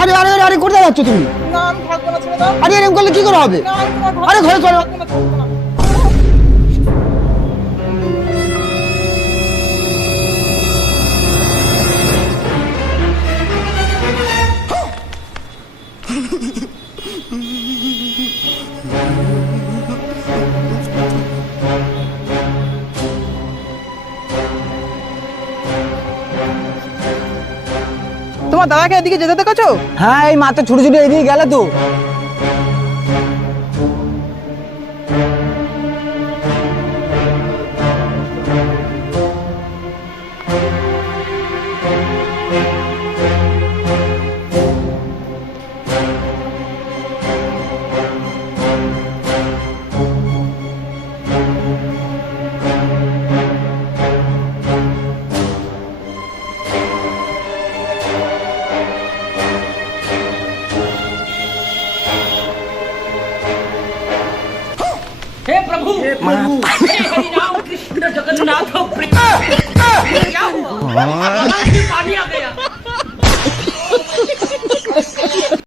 আরে আরে আরে কোথায় যাচ্ছ তুমি? না আমি থাকবো না, ছেড়ে দাও। আরে এরকম করলে কি করে হবে? না, আমি তোমার ঘরে আরে ঘরে চলো। থাকবো না, থাকবো না। তোমার দাদাকে এদিকে যেতে দেখেছো? হ্যাঁ এই মাত্র ছোট ছোট এদিকে গেলে তো। हे प्रभु हे हरि राम कृष्ण जगन्नाथ प्रेम क्या हुआ? पानी आ गया।